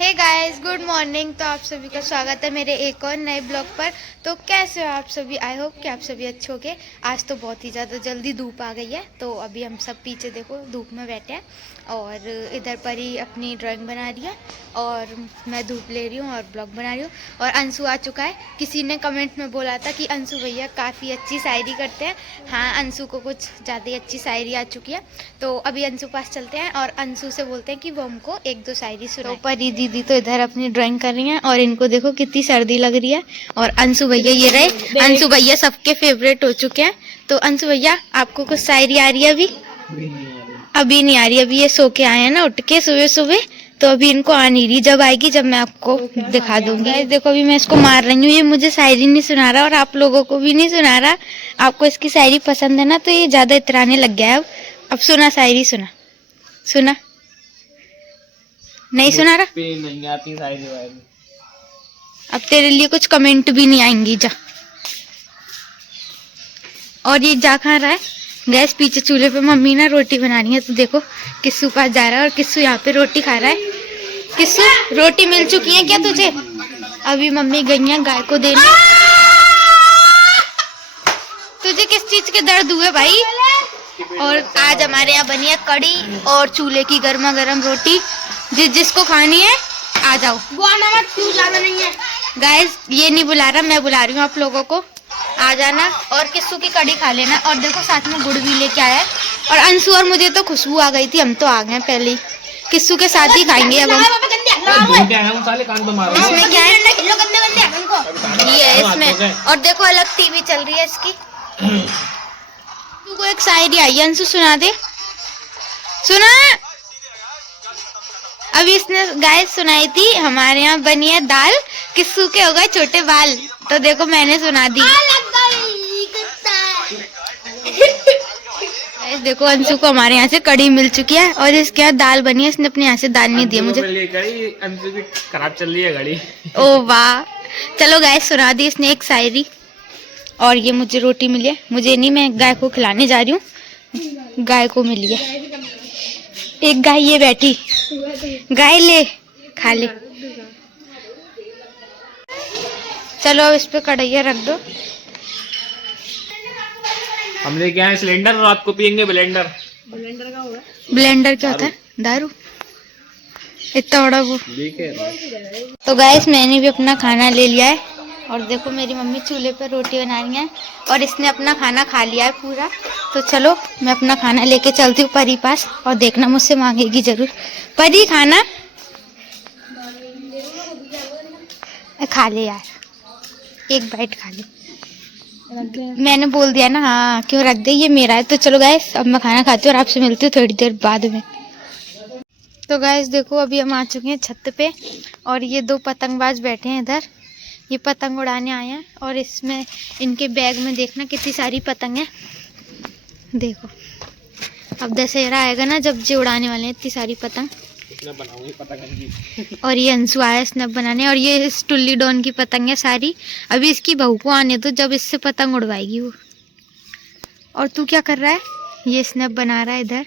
Hey guys, good morning. तो आप सभी का स्वागत है मेरे एक और नए ब्लॉग पर। तो कैसे हो आप सभी? आई होप कि आप सभी अच्छे होंगे। आज तो बहुत ही ज़्यादा जल्दी धूप आ गई है, तो अभी हम सब पीछे देखो धूप में बैठे हैं और इधर पर ही अपनी ड्राइंग बना रही है और मैं धूप ले रही हूँ और ब्लॉग बना रही हूँ। और अंशु आ चुका है। किसी ने कमेंट में बोला था कि अंशु भैया काफ़ी अच्छी शायरी करते हैं। हाँ, अंशु को कुछ ज़्यादा ही अच्छी शायरी आ चुकी है, तो अभी अंशु पास चलते हैं और अंशु से बोलते हैं कि वो हमको एक दो शायरी सुनाए। तो परी दीदी तो इधर अपनी ड्राइंग कर रही हैं और इनको देखो कितनी सर्दी लग रही है। और अंशु भैया ये रहे, अंशु भैया सबके फेवरेट हो चुके हैं। तो अंशु भैया, आपको कुछ शायरी आ रही है अभी? अभी नहीं आ रही, अभी ये सो के आए हैं ना उठ के सुबह सुबह, तो अभी इनको आ नहीं रही। जब आएगी जब मैं आपको दिखा दूंगी। देखो अभी मैं इसको मार रही हूँ, ये मुझे शायरी नहीं सुना रहा और आप लोगों को भी नहीं सुना रहा। आपको इसकी शायरी पसंद है ना, तो ये ज्यादा इतराने लग गया है। अब सुना शायरी, सुना सुना। नहीं सुना रहा? नहीं आती शायरी वायरी। अब तेरे लिए कुछ कमेंट भी नहीं आएंगी, जा। और ये जा कहाँ रहा है? गैस पीछे चूल्हे पे मम्मी ना रोटी बना रही है, तो देखो किस्सू पास जा रहा है और किस्सू यहाँ पे रोटी खा रहा है। किस्सू, रोटी मिल चुकी है क्या तुझे? अभी मम्मी गई है गाय को देने। तुझे किस चीज के दर्द हुए भाई? और आज हमारे यहाँ बनी है कड़ी और चूल्हे की गर्मा गर्म रोटी। जिसको खानी है आ जाओ। नहीं है गाइस, ये नहीं बुला रहा, मैं बुला रही हूँ आप लोगों को। आ जाना और किस्सू की कड़ी खा लेना। और देखो साथ में गुड़ भी लेके आया है। और अंशु और मुझे तो खुशबू आ गई थी, हम तो आ गए पहले ही। किस्सू के साथ ही खाएंगे अब हम। इसमें क्या है? ये है इसमें। और देखो अलग टीवी चल रही है इसकी। तुमको एक शायरी आई है, अंशु सुना दे। सुना। अभी इसने गाय सुनाई थी, हमारे यहाँ बनी है दाल, किस्सू के हो गए छोटे बाल। तो देखो मैंने सुना दी। देखो अंशु को हमारे यहाँ से कड़ी मिल चुकी है और इसके यहाँ दाल बनी है। इसने अपने यहाँ से दाल नहीं दी मुझे। अंशु की खराब चल रही है घड़ी। ओ वाह, चलो गाय सुना दी इसने एक शायरी। और ये मुझे रोटी मिली है, मुझे नहीं, मैं गाय को खिलाने जा रही हूँ। गाय को मिली है एक गाय, ये बैठी गाय, ले खा ले। चलो अब इस पे कढ़ैया रख दो। हमने क्या है सिलेंडर, रात को पियेंगे ब्लेंडर। ब्लेंडर क्या होता है? दारू? इतना बड़ा वो। तो गाइस मैंने भी अपना खाना ले लिया है और देखो मेरी मम्मी चूल्हे पर रोटी बना रही है और इसने अपना खाना खा लिया है पूरा। तो चलो मैं अपना खाना लेके चलती हूँ परी पास, और देखना मुझसे मांगेगी जरूर। परी खाना खा ले यार, एक बाइट खा ले। मैंने बोल दिया ना, हाँ क्यों रख दे, ये मेरा है। तो चलो गाइस अब मैं खाना खाती हूँ और आपसे मिलती हूँ थोड़ी देर बाद में। तो गाइस देखो अभी हम आ चुके हैं छत पे और ये दो पतंगबाज बैठे हैं इधर। ये पतंग उड़ाने आए हैं और इसमें इनके बैग में देखना कितनी सारी पतंग है। देखो अब दशहरा आएगा ना, जब जे उड़ाने वाले हैं इतनी सारी पतंग। और ये अंशु आया स्नैप बनाने, और ये इस टुल्ली डॉन की पतंग है सारी। अभी इसकी बहू को आने तो जब इससे पतंग उड़वाएगी वो। और तू क्या कर रहा है? ये स्नैप बना रहा है इधर।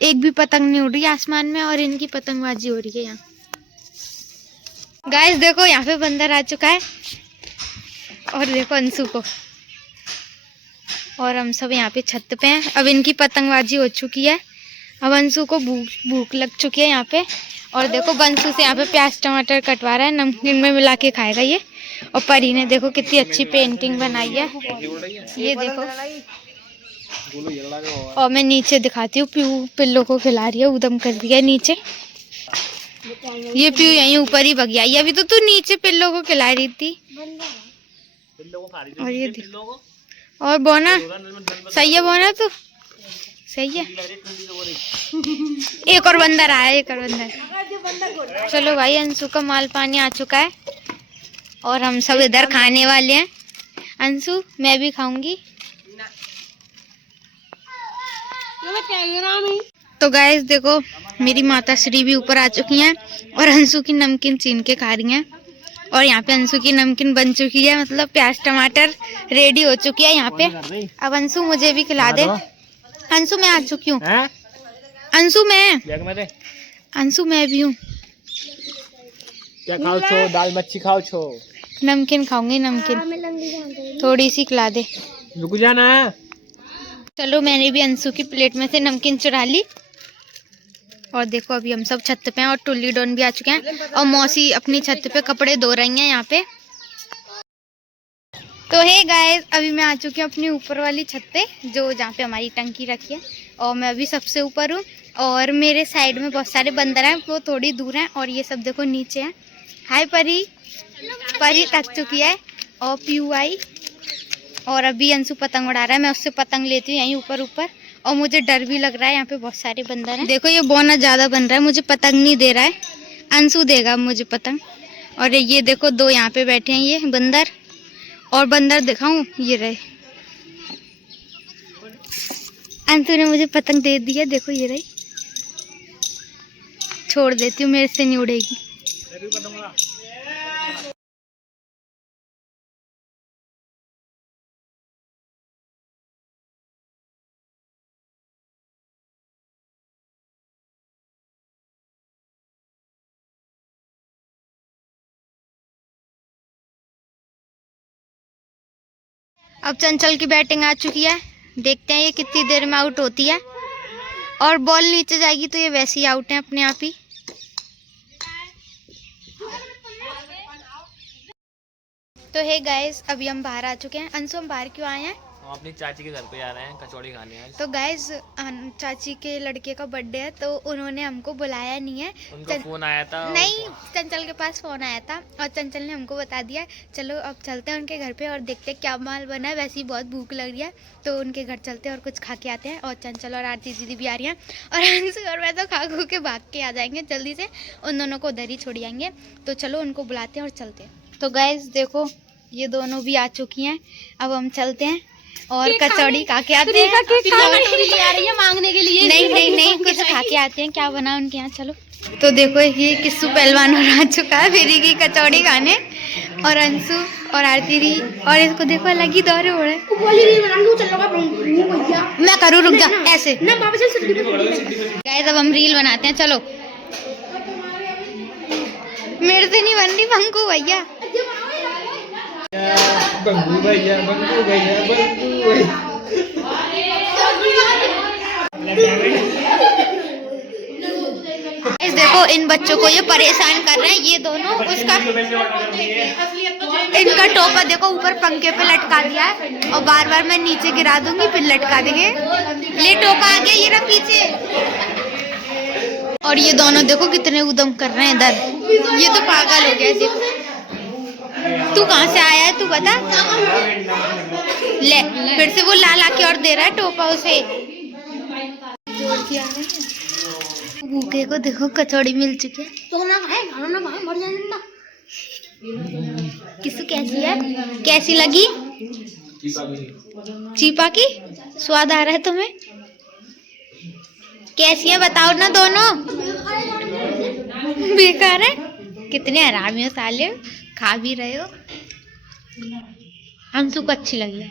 एक भी पतंग नहीं उड़ रही आसमान में और इनकी पतंगबाजी हो रही है यहाँ। गाइस देखो यहाँ पे बंदर आ चुका है और देखो अंशु को। और हम सब यहाँ पे छत पे हैं। अब इनकी पतंगबाजी हो चुकी है। अब अंशु को भूख लग चुकी है यहाँ पे। और देखो बंसु से यहाँ पे प्याज टमाटर कटवा रहा है, नमकीन में मिला के खाएगा ये। और परी ने देखो कितनी अच्छी पेंटिंग बनाई है, ये देखो। और मैं नीचे दिखाती हूँ, प्यू पिल्लों को खिला रही है, उदम कर दिया नीचे। ये प्यू यहीं ऊपर ही भग आई। अभी तो तू नीचे पिल्लों को खिला रही थी। और ये देखो, और बोना सही है, बोना तो सही है। एक और बंदर आया, एक और बंदर। चलो भाई अंशु का माल पानी आ चुका है और हम सब इधर खाने वाले हैं। अंशु मैं भी खाऊंगी। तो गाइस देखो मेरी माता श्री भी ऊपर आ चुकी हैं और अंशु की नमकीन छीन के खा रही हैं। और यहाँ पे अंशु की नमकीन बन चुकी है, मतलब प्याज टमाटर रेडी हो चुकी है यहाँ पे। अब अंशु मुझे भी खिला दे। अंशु मैं आ चुकी हूँ। अंशु मैं भी हूँ। क्या खाओ छो? दाल मच्छी खाओ छो? नमकीन खाऊंगी, नमकीन थोड़ी सी खिला दे। रुक जाना। चलो मैंने भी अंशु की प्लेट में से नमकीन चुरा ली। और देखो अभी हम सब छत पे हैं और टुल्ली डॉन भी आ चुके हैं और मौसी अपनी छत पे कपड़े धो रही हैं यहाँ पे। तो हे गाइस, अभी मैं आ चुकी हूँ अपनी ऊपर वाली छत पे, जो जहाँ पे हमारी टंकी रखी है, और मैं अभी सबसे ऊपर हूँ। और मेरे साइड में बहुत सारे बंदर हैं, वो थोड़ी दूर हैं, और ये सब देखो नीचे हैं। हाय परी, परी थक चुकी है और पीयू आई, और अभी अंशु पतंग उड़ा रहा है। मैं उससे पतंग लेती हूँ यहीं ऊपर ऊपर, और मुझे डर भी लग रहा है, यहाँ पे बहुत सारे बंदर हैं। देखो ये बोना ज़्यादा बन रहा है, मुझे पतंग नहीं दे रहा है, अंशु देगा मुझे पतंग। और ये देखो दो यहाँ पे बैठे हैं ये बंदर, और बंदर दिखाऊं, ये रहे। अंशु ने मुझे पतंग दे दी है, देखो ये रही। छोड़ देती हूँ, मेरे से नहीं उड़ेगी। अब चंचल की बैटिंग आ चुकी है, देखते हैं ये कितनी देर में आउट होती है। और बॉल नीचे जाएगी तो ये वैसे ही आउट है अपने आप ही। तो हे गाइस, अभी हम बाहर आ चुके हैं। अंशु, हम बाहर क्यों आए हैं? हम अपनी चाची के घर पे जा रहे हैं कचौड़ी खाने आज। तो गाइस, चाची के लड़के का बर्थडे है, तो उन्होंने हमको बुलाया नहीं है। उनका फोन आया था। नहीं, चंचल के पास फोन आया था और चंचल ने हमको बता दिया चलो अब चलते हैं उनके घर पे और देखते हैं क्या माल बना है। वैसे ही बहुत भूख लग रही है, तो उनके घर चलते हैं और कुछ खा के आते हैं। और चंचल और आरती दीदी भी आ रही हैं, और अंशु और मैं तो खा खू के भाग के आ जाएंगे जल्दी से, उन दोनों को उधर ही छोड़ आएंगे। तो चलो उनको बुलाते हैं और चलते हैं। तो गाइस देखो, ये दोनों भी आ चुकी हैं, अब हम चलते हैं और कचौड़ी खा के आते हैं। आ रही है मांगने के लिए। नहीं, कुछ खा के आते हैं, क्या बना उनके यहाँ। चलो। तो देखो ये किस्सू पहलवान और आ चुका है फेरी की कचौड़ी खाने, और अंशु और आरती दी, और इसको देखो अलग ही दौरे हो रहे हैं। मैं करूँ, रुक जा, ऐसे गाइस अब हम रील बनाते हैं। चलो, मेरे से नहीं बन रही, पंकु भैया। बंगू भैया, बंगू भैया, बंगू भैया। इस देखो इन बच्चों को ये परेशान कर रहे हैं, ये दोनों। उसका इनका टोपा देखो ऊपर पंखे पे लटका दिया है, और बार बार मैं नीचे गिरा दूंगी फिर लटका देंगे। ले टोपा आ गया, ये रहा पीछे। और ये दोनों देखो कितने उदम कर रहे हैं इधर, ये तो पागल हो गया। देखो तू कहाँ से आया है, तू बता। ले फिर से वो ला के और दे रहा है टोपा उसे। भूखे को देखो कचौड़ी मिल चुकी है। तो ना भाई, खाना ना भाई, मर जाने ना। किसु कैसी है, कैसी लगी? चीपा की स्वाद आ रहा है तुम्हें? कैसी है बताओ ना दोनों। बेकार है, कितने हरामी हो साले, खा भी रहे हो। अंशु को अच्छी लगी।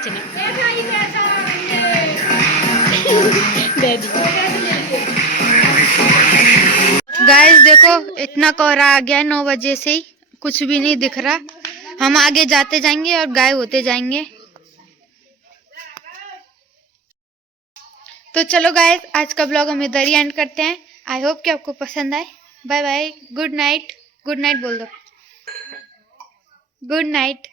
चले दे दी। गाइस देखो इतना कोहरा आ गया है 9 बजे से ही, कुछ भी नहीं दिख रहा। हम आगे जाते जाएंगे और गायब होते जाएंगे। तो चलो गाइस आज का ब्लॉग हम इधर ही एंड करते हैं। आई होप कि आपको पसंद आए। Bye bye, good night. Good night बोल दो, गुड नाइट।